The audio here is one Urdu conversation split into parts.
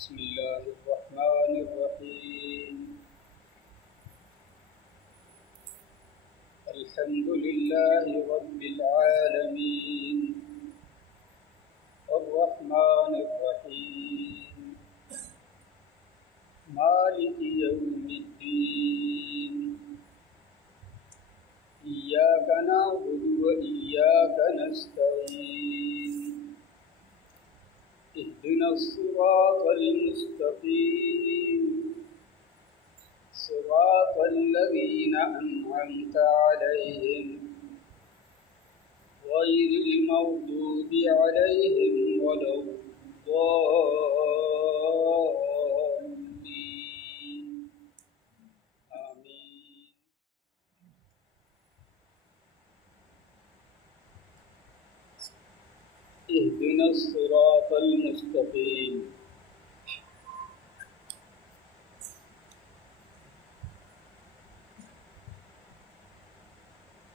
بسم الله الرحمن الرحيم. الحمد لله رب العالمين الرحمن الرحيم مالك يوم الدين إياك نعبد وإياك نستعين اهدنا الصراط المستقيم صراط الذين أنعمت عليهم غير المغضوب عليهم ولا الضالين آمين. اهدنا الصراط المستقيم.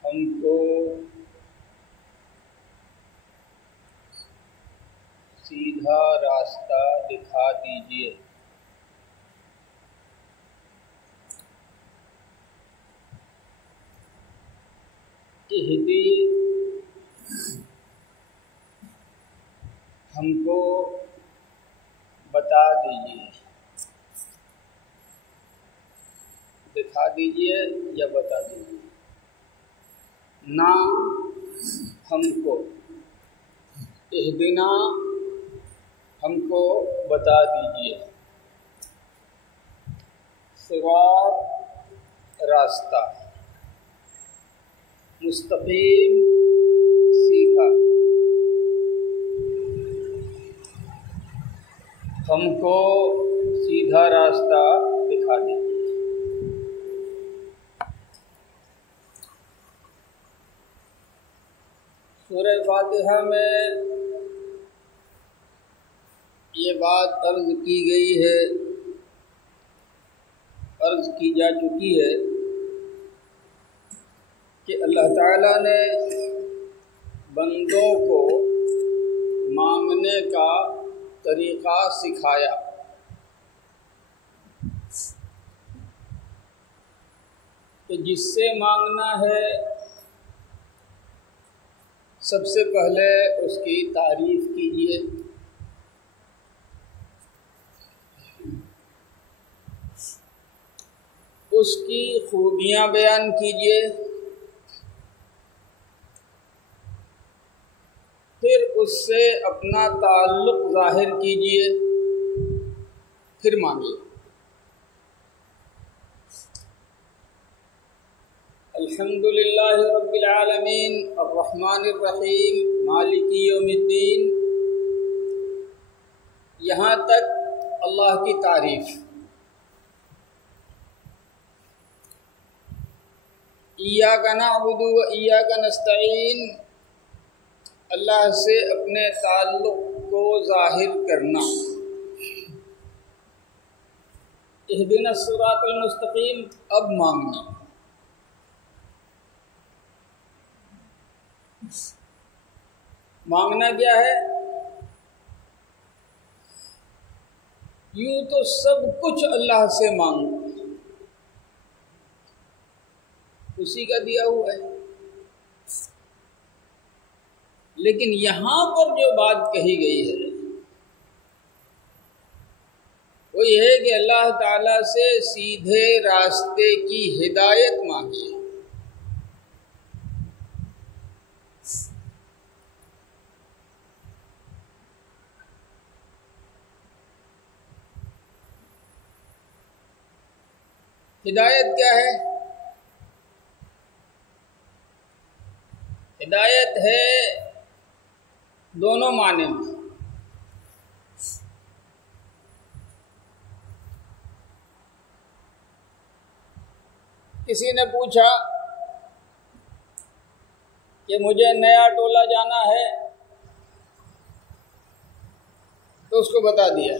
ہم کو سیدھا راستہ دکھا دیجیے. اہدی ہم کو بتا دیجیے، دکھا دیجیے یا بتا دیجیے. نہ ہم کو اہدنا ہم کو بتا دیجیے، صراط راستہ، مستقیم سیدھا، ہم کو سیدھا راستہ دکھا دیجیے. سورہ فاتحہ میں یہ بات عرض کی گئی ہے، عرض کی جا چکی ہے کہ اللہ تعالیٰ نے بندوں کو مانگنے کا طریقہ سکھایا. کہ جس سے مانگنا ہے سب سے پہلے اس کی تعریف کیجیے، اس کی خوبیاں بیان کیجیے، پھر اس سے اپنا تعلق ظاہر کیجیے، پھر مانگیے. الحمد للہ رب العالمین الرحمن الرحیم مالک یوم الدین. یہاں تک اللہ کی تعریف. ایاک نعبد و ایاک نستعین، اللہ سے اپنے تعلق کو ظاہر کرنا. اہدنا الصراط المستقیم، اب مانگنا. مانگنا کیا ہے؟ یوں تو سب کچھ اللہ سے مانگو، اسی کا دیا ہوا ہے. لیکن یہاں پر جو بات کہی گئی ہے وہ یہ ہے کہ اللہ تعالیٰ سے سیدھے راستے کی ہدایت مانگیے. ہدایت کیا ہے؟ ہدایت ہے دونوں معنی میں. کسی نے پوچھا کہ مجھے نیا ٹولہ جانا ہے، تو اس کو بتا دیا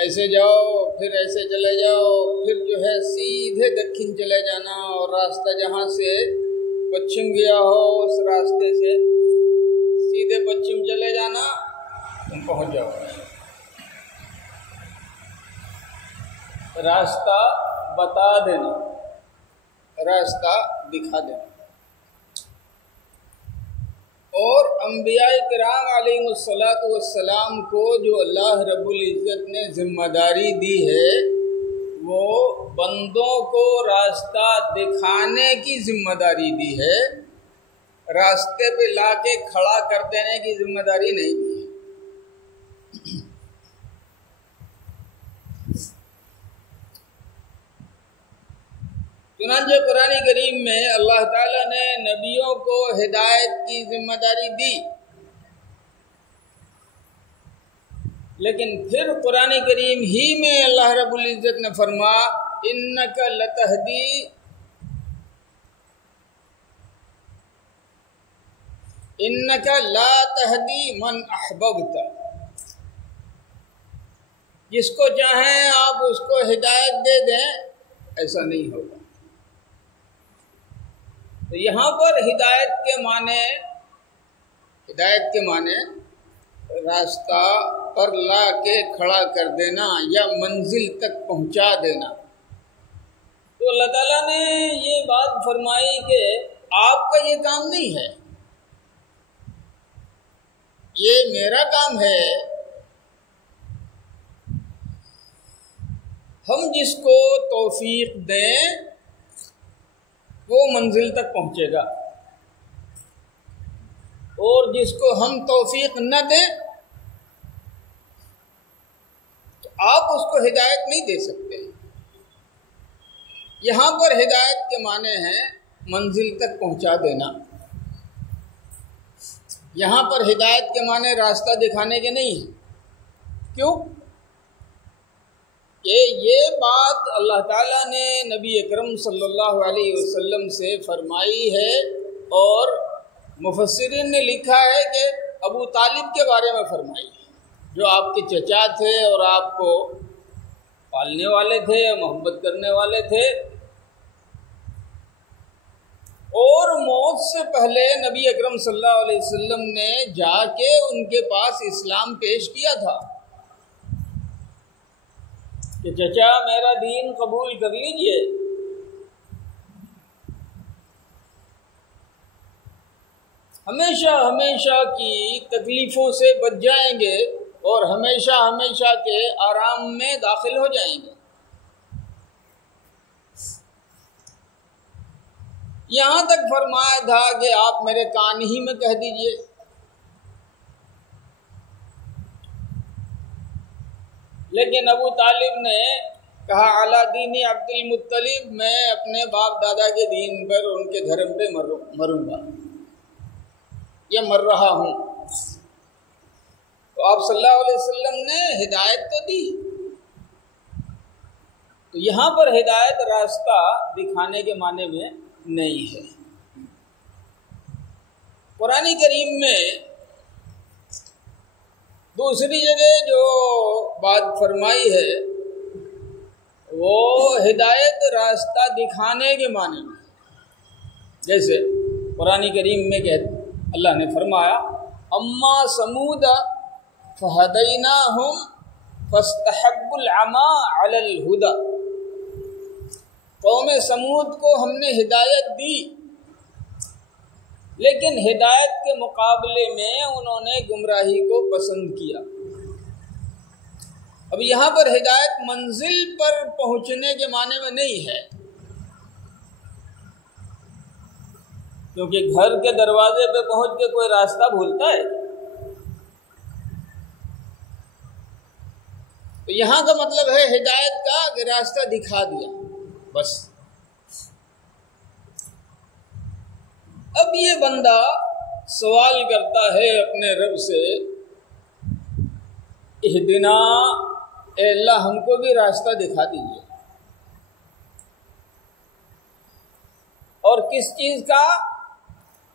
ایسے جاؤ، پھر ایسے چلے جاؤ، پھر جو ہے سیدھے دکھن چلے جانا، اور راستہ جہاں سے پچھم گیا ہو اس راستے سے سیدھے پچھم چلے جانا، تم پہنچ جاؤ. راستہ بتا دینا، راستہ دکھا دینا۔ اور انبیاء کرام علیہ الصلوۃ والسلام کو جو اللہ رب العزت نے ذمہ داری دی ہے وہ بندوں کو راستہ دکھانے کی ذمہ داری دی ہے، راستے پہ لا کے کھڑا کر دینے کی ذمہ داری نہیں دی ہے۔ چنانچہ قرآن کریم میں اللہ تعالیٰ نے نبیوں کو ہدایت کی ذمہ داری دی، لیکن پھر قرآن کریم ہی میں اللہ رب العزت نے فرمایا انک لتہدی انک لا تہدی من احببت، جس کو چاہیں آپ اس کو ہدایت دے دیں، ایسا نہیں ہوگا۔ تو یہاں پر ہدایت کے معنی راستہ پر لا کے کھڑا کر دینا یا منزل تک پہنچا دینا۔ تو اللہ تعالیٰ نے یہ بات فرمائی کہ آپ کا یہ کام نہیں ہے، یہ میرا کام ہے، ہم جس کو توفیق دیں وہ منزل تک پہنچے گا، اور جس کو ہم توفیق نہ دیں تو آپ اس کو ہدایت نہیں دے سکتے۔ یہاں پر ہدایت کے معنی ہیں منزل تک پہنچا دینا، یہاں پر ہدایت کے معنی راستہ دکھانے کے نہیں ہیں۔ کیوں کہ یہ بات اللہ تعالیٰ نے نبی اکرم صلی اللہ علیہ وسلم سے فرمائی ہے، اور مفسرین نے لکھا ہے کہ ابو طالب کے بارے میں فرمائی ہے، جو آپ کے چچا تھے اور آپ کو پالنے والے تھے، محبت کرنے والے تھے، اور موت سے پہلے نبی اکرم صلی اللہ علیہ وسلم نے جا کے ان کے پاس اسلام پیش کیا تھا کہ چچا میرا دین قبول کر لیجئے۔ ہمیشہ کی تکلیفوں سے بچ جائیں گے اور ہمیشہ کے آرام میں داخل ہو جائیں گے۔ یہاں تک فرمایا تھا کہ آپ میرے کان ہی میں کہہ دیجئے، لیکن ابو طالب نے کہا علی دین عبد المطلب، میں اپنے باپ دادا کے دین پر، ان کے دھرم پہ مروں گا یا مر رہا ہوں۔ تو آپ صلی اللہ علیہ وسلم نے ہدایت تو دی، تو یہاں پر ہدایت راستہ دکھانے کے معنی میں نہیں ہے۔ قرآن کریم میں دوسری جگہ جو بات فرمائی ہے وہ ہدایت راستہ دکھانے کے معنی میں، جیسے قرآن کریم میں اللہ نے فرمایا اما سمود فہدیناہم فاستحبوا العمی علی الہدی، قوم سمود کو ہم نے ہدایت دی، لیکن ہدایت کے مقابلے میں انہوں نے گمراہی کو پسند کیا۔ اب یہاں پر ہدایت منزل پر پہنچنے کے معنی میں نہیں ہے، کیونکہ گھر کے دروازے پہ پہنچ کے کوئی راستہ بھولتا ہے؟ تو یہاں کا مطلب ہے ہدایت کا کہ راستہ دکھا دیا بس۔ اب یہ بندہ سوال کرتا ہے اپنے رب سے اہدنا، اے اللہ ہم کو بھی راستہ دکھا دیجیے، اور کس چیز کا؟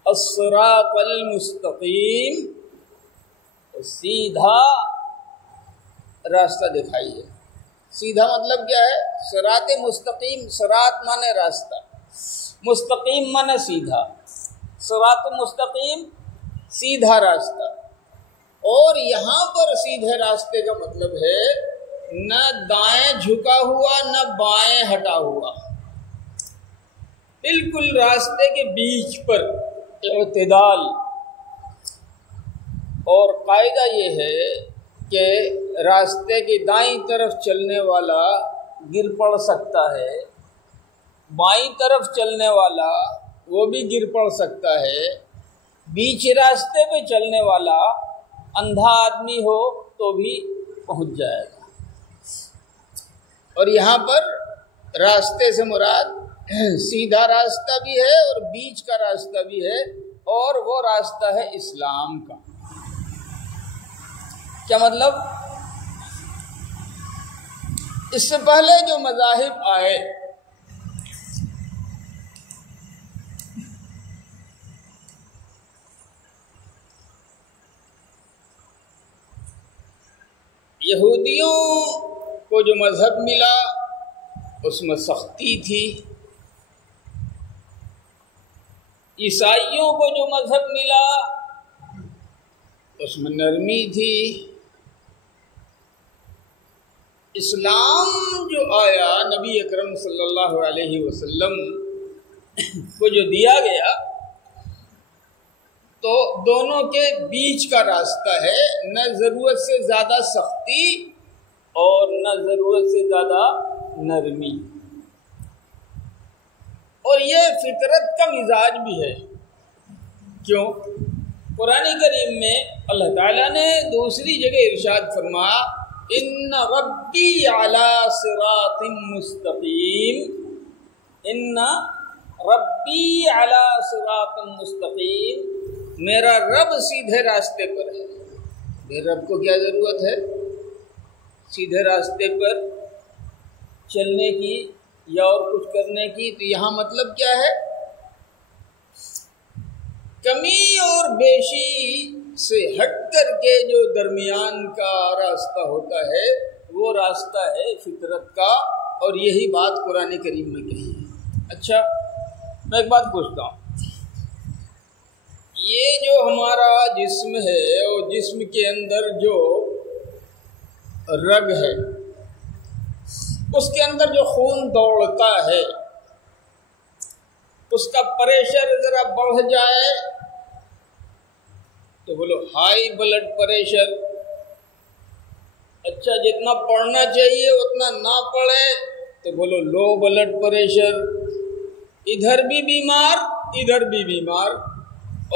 الصراط المستقیم، سیدھا راستہ دکھائیے۔ سیدھا مطلب کیا ہے؟ صراط مستقیم، صراط مانے راستہ، مستقیم مانے سیدھا، صراط مستقیم سیدھا راستہ۔ اور یہاں پر سیدھے راستے کا مطلب ہے نہ دائیں جھکا ہوا نہ بائیں ہٹا ہوا، بالکل راستے کے بیچ پر اعتدال۔ اور قاعدہ یہ ہے کہ راستے کی دائیں طرف چلنے والا گر پڑ سکتا ہے، بائیں طرف چلنے والا وہ بھی گر پڑ سکتا ہے، بیچ راستے پہ چلنے والا اندھا آدمی ہو تو بھی پہنچ جائے گا۔ اور یہاں پر راستے سے مراد سیدھا راستہ بھی ہے اور بیچ کا راستہ بھی ہے، اور وہ راستہ ہے اسلام کا۔ کیا مطلب؟ اس سے پہلے جو مذاہب آئے یہودیوں کو جو مذہب ملا اس میں سختی تھی، عیسائیوں کو جو مذہب ملا اس میں نرمی تھی، اسلام جو آیا نبی اکرم صلی اللہ علیہ وسلم کو جو دیا گیا تو دونوں کے بیچ کا راستہ ہے، نہ ضرورت سے زیادہ سختی اور نہ ضرورت سے زیادہ نرمی۔ اور یہ فطرت کا مزاج بھی ہے۔ کیوں؟ قرآن کریم میں اللہ تعالیٰ نے دوسری جگہ ارشاد فرمایا ان ربی علی صراط مستقیم، ان ربی علی صراط مستقیم، میرا رب سیدھے راستے پر ہے۔ میرے رب کو کیا ضرورت ہے سیدھے راستے پر چلنے کی یا اور کچھ کرنے کی؟ تو یہاں مطلب کیا ہے؟ کمی اور بیشی سے ہٹ کر کے جو درمیان کا راستہ ہوتا ہے وہ راستہ ہے فطرت کا، اور یہی بات قرآن کریم میں کہی ہے۔ اچھا، میں ایک بات پوچھتا ہوں، یہ جو ہمارا جسم ہے اور جسم کے اندر جو رگ ہے اس کے اندر جو خون دوڑتا ہے اس کا پریشر ذرا بڑھ جائے تو بولو ہائی بلڈ پریشر، اچھا جتنا پڑھنا چاہیے اتنا نہ پڑھے تو بولو لو بلڈ پریشر، ادھر بھی بیمار ادھر بھی بیمار۔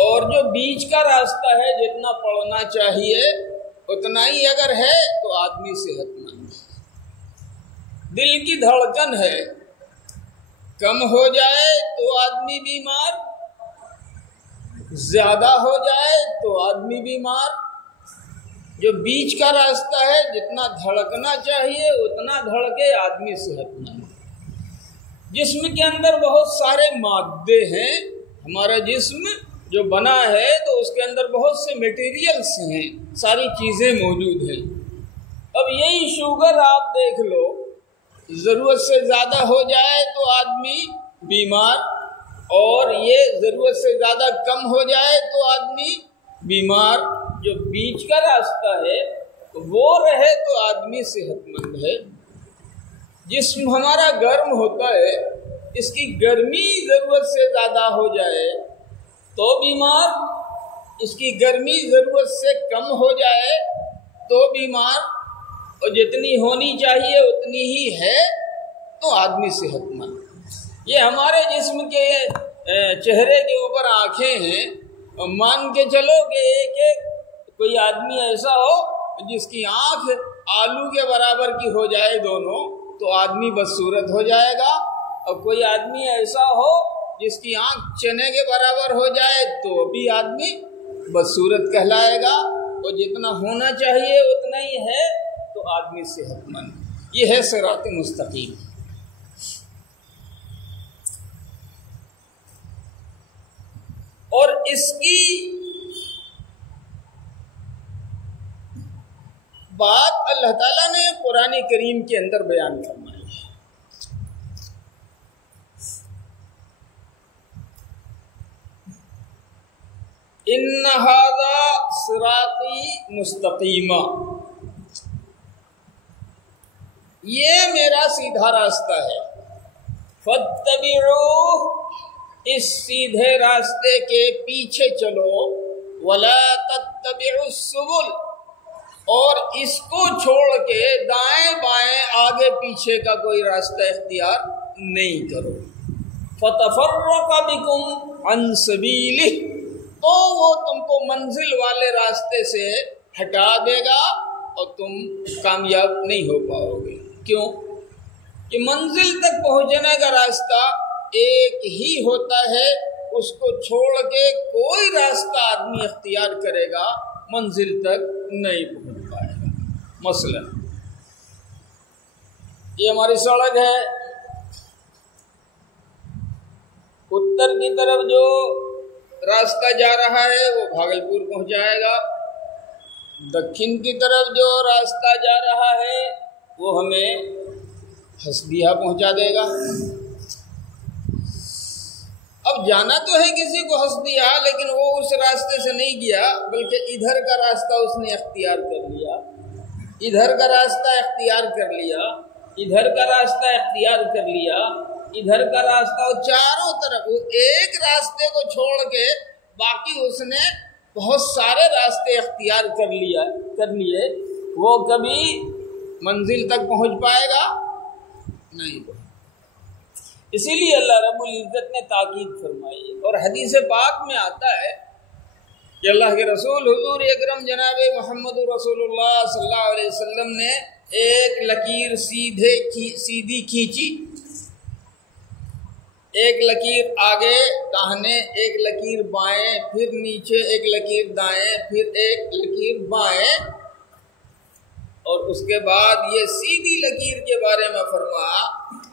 اور جو بیچ کا راستہ ہے جتنا پڑھنا چاہیے اتنا ہی اگر ہے تو آدمی صحت مند ہے۔ دل کی دھڑکن ہے، کم ہو جائے تو آدمی بیمار، زیادہ ہو جائے تو آدمی بیمار۔ جو بیچ کا راستہ ہے جتنا دھڑکنا چاہیے اتنا دھڑکے آدمی صحت مند۔ جسم کے اندر بہت سارے مادے ہیں، ہمارا جسم جو بنا ہے تو اس کے اندر بہت سے میٹیریلز ہیں، ساری چیزیں موجود ہیں۔ اب یہی شوگر آپ دیکھ لو، ضرورت سے زیادہ ہو جائے تو آدمی بیمار، اور یہ ضرورت سے زیادہ کم ہو جائے تو آدمی بیمار۔ جو بیچ کا راستہ ہے وہ رہے تو آدمی صحت مند ہے۔ جسم ہمارا گرم ہوتا ہے، اس کی گرمی ضرورت سے زیادہ ہو جائے تو بیمار، اس کی گرمی ضرورت سے کم ہو جائے تو بیمار، اور جتنی ہونی چاہیے اتنی ہی ہے تو آدمی صحت مند۔ یہ ہمارے جسم کے چہرے کے اوپر آنکھیں ہیں، اور مان کے چلو کہ ایک کوئی آدمی ایسا ہو جس کی آنکھ آلو کے برابر کی ہو جائے دونوں تو آدمی بدصورت ہو جائے گا، اور کوئی آدمی ایسا ہو جس کی آنکھ چنے کے برابر ہو جائے تو بھی آدمی بدصورت کہلائے گا، اور جتنا ہونا چاہیے اتنا ہی ہے تو آدمی صحت مند۔ یہ ہے صراط مستقیم۔ اور اس کی بات اللہ تعالیٰ نے قرآن کریم کے اندر بیان فرمائی ہے۔ ان ھذا صراطی مستقیما، یہ میرا سیدھا راستہ ہے، فاتبعوہ، اس سیدھے راستے کے پیچھے چلو، ولا تتبعوا السبل، اور اس کو چھوڑ کے دائیں بائیں آگے پیچھے کا کوئی راستہ اختیار نہیں کرو، فتفرق بکم عن سبیلہ، تو وہ تم کو منزل والے راستے سے ہٹا دے گا اور تم کامیاب نہیں ہو پاؤ گے۔ کیوں؟ کہ منزل تک پہنچنے کا راستہ ایک ہی ہوتا ہے، اس کو چھوڑ کے کوئی راستہ آدمی اختیار کرے گا منزل تک نہیں پہنچ پائے گا۔ مثلا یہ ہماری سڑک ہے، اتر کی طرف جو راستہ جا رہا ہے وہ بھاگلپور پہنچائے گا، دکن کی طرف جو راستہ جا رہا ہے وہ ہمیں ہسدیہ پہنچا دے گا۔ اب جانا تو ہے کسی کو ہسدیہ، لیکن وہ اس راستے سے نہیں گیا بلکہ ادھر کا راستہ اس نے اختیار کر لیا، ادھر کا راستہ اختیار کر لیا، ادھر کا راستہ اختیار کر لیا، ادھر کا راستہ، چاروں طرف ایک راستے کو چھوڑ کے باقی اس نے بہت سارے راستے اختیار کر لیے، وہ کبھی منزل تک پہنچ پائے گا نہیں۔ اسی لیے اللہ رب العزت نے تاکید فرمائی ہے، اور حدیث پاک میں آتا ہے کہ اللہ کے رسول حضور اکرم جناب محمد رسول اللہ صلی اللہ علیہ وسلم نے ایک لکیر سیدھی کھینچی، ایک لکیر آگے داہنے، ایک لکیر بائیں، پھر نیچے ایک لکیر دائیں، پھر ایک لکیر بائیں، اور اس کے بعد یہ سیدھی لکیر کے بارے میں فرمایا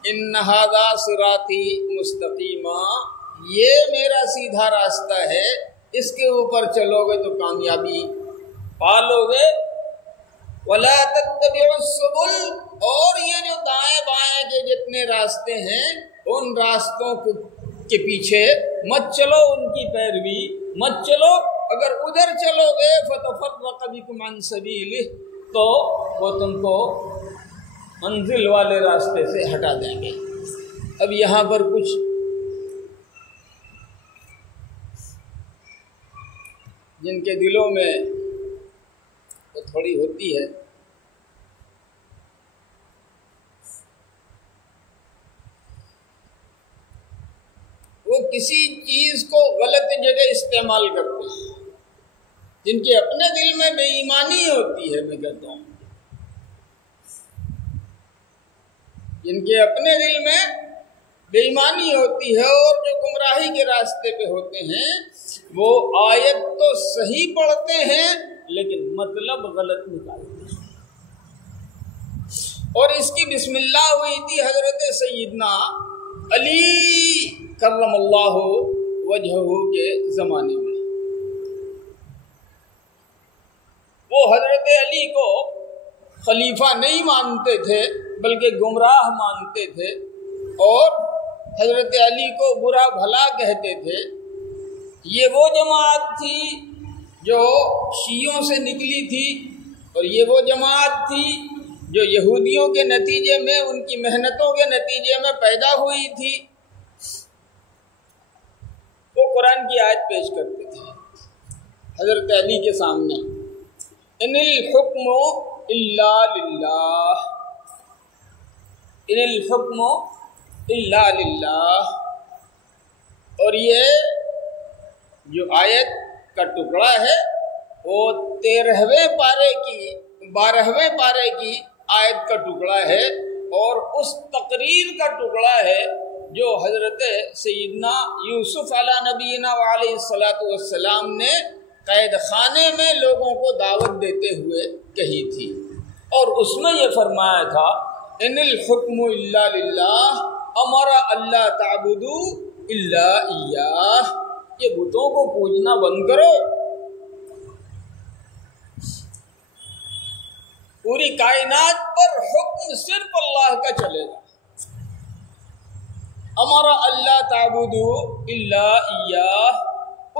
ان ھذا صراطی مستقیما، یہ میرا سیدھا راستہ ہے، اس کے اوپر چلو گے تو کامیابی پالو گے، ولا تتبعوا السبل، اور یہ جو دائیں بائیں کے جتنے راستے ہیں ان راستوں کے پیچھے مت چلو، ان کی پیروی مت چلو، اگر ادھر چلو گے فتفرق بکم عن سبیلہ، تو وہ تم کو منزل والے راستے سے ہٹا دیں گے۔ اب یہاں پر کچھ جن کے دلوں میں وہ تھوڑی ہوتی ہے، وہ کسی چیز کو غلط جگہ استعمال کرتے ہیں، جن کے اپنے دل میں بے ایمانی ہوتی ہے، میں کہتا ہوں جن کے اپنے دل میں بے ایمانی ہوتی ہے اور جو گمراہی کے راستے پہ ہوتے ہیں، وہ آیت تو صحیح پڑھتے ہیں لیکن مطلب غلط نکالتے ہیں۔ اور اس کی بسم اللہ ہوئی تھی حضرت سیدنا علی کرم اللہ وجہہ کے زمانے میں۔ وہ حضرت علی کو خلیفہ نہیں مانتے تھے بلکہ گمراہ مانتے تھے، اور حضرت علی کو برا بھلا کہتے تھے۔ یہ وہ جماعت تھی جو شیعوں سے نکلی تھی، اور یہ وہ جماعت تھی جو یہودیوں کے نتیجے میں، ان کی محنتوں کے نتیجے میں پیدا ہوئی تھی۔ وہ قرآن کی آیت پیش کرتے تھے حضرت علی کے سامنے، ان الحکم الا للہ، ان الحکم الا للہ، اور یہ جو آیت کا ٹکڑا ہے وہ 13ویں پارے کی آیت کا ٹکڑا ہے، اور اس تقریر کا ٹکڑا ہے جو حضرت سیدنا یوسف علیہ نبینا علیہ الصلاۃ والسلام نے قید خانے میں لوگوں کو دعوت دیتے ہوئے کہی تھی، اور اس میں یہ فرمایا تھا ان الحکم الا للہ امر اللہ تعبدوا الا ایاہ، یہ بتوں کو پوجنا بند کرو، پوری کائنات پر حکم صرف اللہ کا چلے گا۔ امر اللہ تعبدوا الا ایاہ،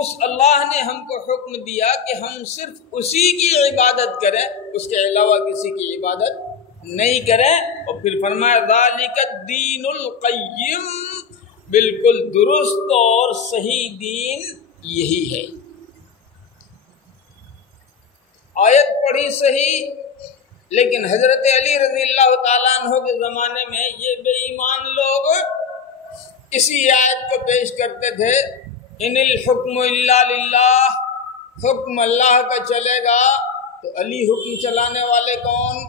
اس اللہ نے ہم کو حکم دیا کہ ہم صرف اسی کی عبادت کریں، اس کے علاوہ کسی کی عبادت نہیں کریں. اور پھر فرمایا ذالک الدین القیم، بالکل درست اور صحیح دین یہی ہے. آیت پڑھی صحیح، لیکن حضرت علی رضی اللہ تعالیٰ عنہ کے زمانے میں یہ بے ایمان لوگ اسی آیت کو پیش کرتے تھے، ان الحکم الا للہ، حکم اللہ کا چلے گا تو علی حکم چلانے والے کون؟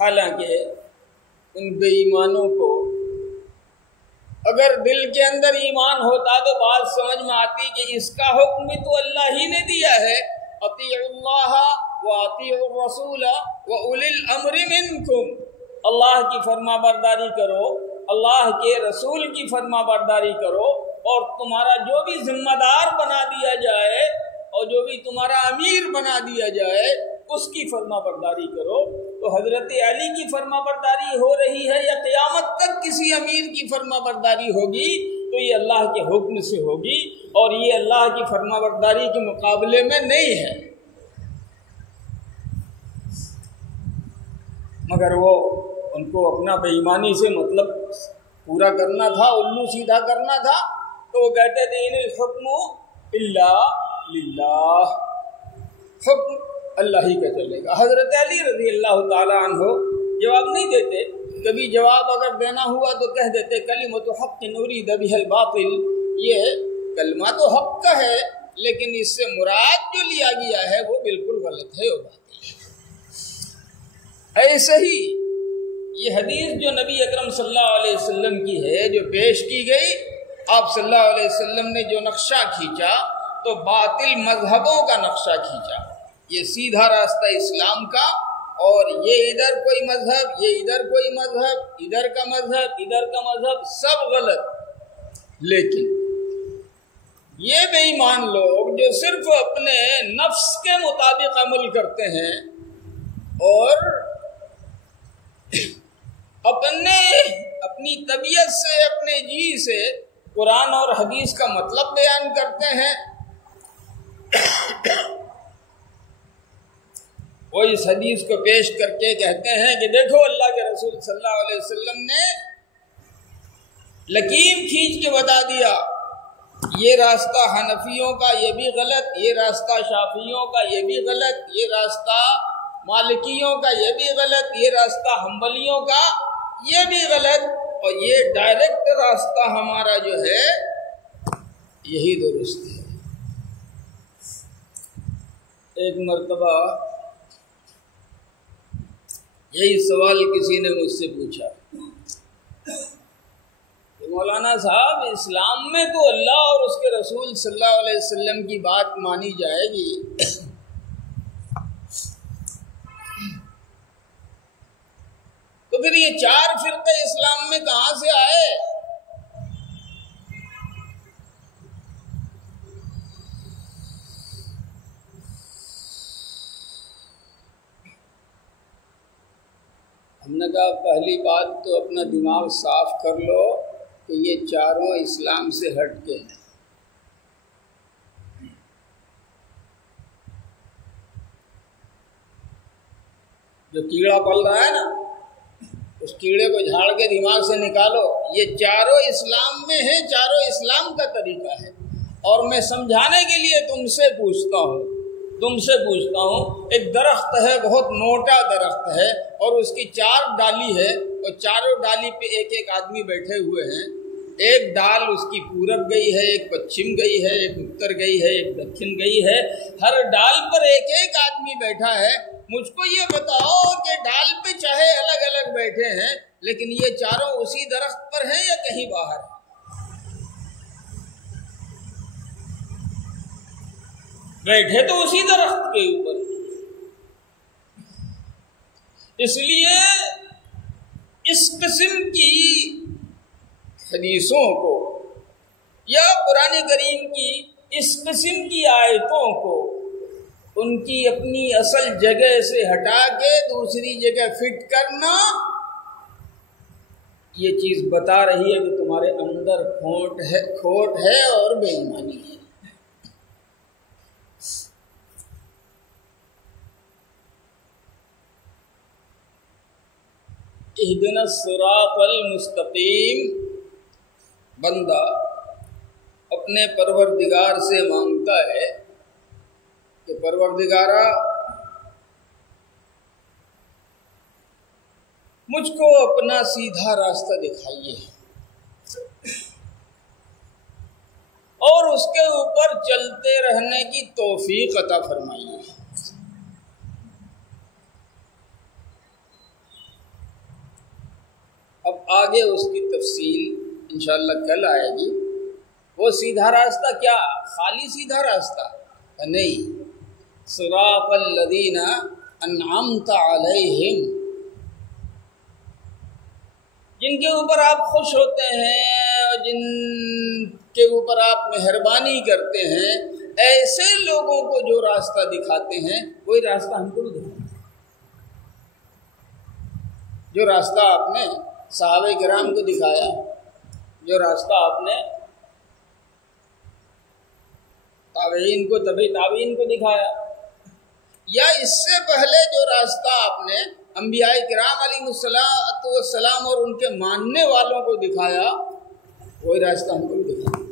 حالانکہ ان بے ایمانوں کو اگر دل کے اندر ایمان ہوتا تو بات سمجھ میں آتی کہ اس کا حکم بھی تو اللہ ہی نے دیا ہے، اطیعوا اللہ واطیعوا الرسول واولی الامر منکم، اللہ کی فرما برداری کرو، اللہ کے رسول کی فرما برداری کرو، اور تمہارا جو بھی ذمہ دار بنا دیا جائے اور جو بھی تمہارا امیر بنا دیا جائے اس کی فرما برداری کرو. تو حضرت علی کی فرما برداری ہو رہی ہے یا قیامت تک کسی امیر کی فرما برداری ہوگی تو یہ اللہ کے حکم سے ہوگی، اور یہ اللہ کی فرما برداری کے مقابلے میں نہیں ہے. مگر وہ ان کو اپنا بے ایمانی سے مطلب پورا کرنا تھا، الو سیدھا کرنا تھا، تو وہ کہتے تھے ان الحکم الا للہ، حکم اللہ ہی کا چلے گا. حضرت علی رضی اللہ تعالیٰ عنہ جواب نہیں دیتے، کبھی جواب اگر دینا ہوا تو کہہ دیتے کلمۃ حق نرید بہ الباطل، یہ کلمہ تو حق کا ہے لیکن اس سے مراد جو لیا گیا ہے وہ بالکل غلط ہے، وہ باطل ہے. ایسے ہی یہ حدیث جو نبی اکرم صلی اللہ علیہ وسلم کی ہے جو پیش کی گئی، آپ صلی اللہ علیہ وسلم نے جو نقشہ کھینچا تو باطل مذہبوں کا نقشہ کھینچا. یہ سیدھا راستہ اسلام کا، اور یہ ادھر کوئی مذہب، یہ ادھر کوئی مذہب، ادھر کا مذہب، ادھر کا مذہب، سب غلط. لیکن یہ بے ایمان لوگ جو صرف اپنے نفس کے مطابق عمل کرتے ہیں اور اپنی طبیعت سے، اپنے جی سے قرآن اور حدیث کا مطلب بیان کرتے ہیں، وہ اس حدیث کو پیش کر کے کہتے ہیں کہ دیکھو اللہ کے رسول صلی اللہ علیہ وسلم نے لکیر کھینچ کے بتا دیا، یہ راستہ حنفیوں کا یہ بھی غلط، یہ راستہ شافعیوں کا یہ بھی غلط، یہ راستہ مالکیوں کا یہ بھی غلط، یہ راستہ حنبلیوں کا یہ بھی غلط، اور یہ ڈائریکٹ راستہ ہمارا جو ہے یہی درست ہے. ایک مرتبہ یہی سوال کسی نے مجھ سے پوچھا کہ مولانا صاحب اسلام میں تو اللہ اور اس کے رسول صلی اللہ علیہ وسلم کی بات مانی جائے گی، تو پھر یہ 4 فرقے اسلام میں کہاں سے آئے؟ ہم نے کہا پہلی بات تو اپنا دماغ صاف کر لو کہ یہ چاروں اسلام سے ہٹ کے ہیں. جو کیڑا پل رہا ہے نا اس کیڑے کو جھاڑ کے دماغ سے نکالو. یہ چاروں اسلام میں ہیں، چاروں اسلام کا طریقہ ہے. اور میں سمجھانے کے لیے تم سے پوچھتا ہوں ایک درخت ہے، بہت موٹا درخت ہے، اور اس کی 4 ڈالی ہے، اور چاروں ڈالی پہ ایک آدمی بیٹھے ہوئے ہیں. ایک ڈال اس کی پورب گئی ہے، ایک پچھم گئی ہے، ایک اتر گئی ہے، ایک دکھن گئی ہے. ہر ڈال پر ایک آدمی بیٹھا ہے. مجھ کو یہ بتاؤ کہ ڈال پہ چاہے الگ الگ بیٹھے ہیں لیکن یہ چاروں اسی درخت پر ہیں یا کہیں باہر ہیں؟ بیٹھے تو اسی درخت کے اوپر. اس لیے اس قسم کی حدیثوں کو یا قرآن کریم کی اس قسم کی آیتوں کو ان کی اپنی اصل جگہ سے ہٹا کے دوسری جگہ فٹ کرنا، یہ چیز بتا رہی ہے کہ تمہارے اندر کھوٹ ہے اور بے ایمانی ہے. اہدنا الصراط المستقیم بندہ اپنے پروردگار سے مانگتا ہے کہ پروردگارا مجھ کو اپنا سیدھا راستہ دکھائیے اور اس کے اوپر چلتے رہنے کی توفیق عطا فرمائیے۔ اب آگے اس کی تفصیل انشاءاللہ کل آئے گی۔ وہ سیدھا راستہ کیا؟ خالی سیدھا راستہ نہیں، صراط الذین انعمت علیہم، جن کے اوپر آپ خوش ہوتے ہیں اور جن کے اوپر آپ مہربانی کرتے ہیں، ایسے لوگوں کو جو راستہ دکھاتے ہیں وہی راستہ ہم کو بھی دکھاتے ہیں۔ جو راستہ آپ نے صحابہ کرام کو دکھایا، جو راستہ آپ نے تابعین کو، تبع تابعین کو دکھایا، یا اس سے پہلے جو راستہ آپ نے انبیاء کرام علیہ السلام اور ان کے ماننے والوں کو دکھایا، وہی راستہ ہم کو بھی دکھایا۔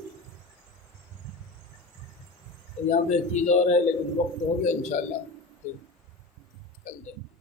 تو یہاں پہ ایک چیز اور ہے، لیکن وقت ہو گیا، انشاءاللہ پھر کل دیکھیں۔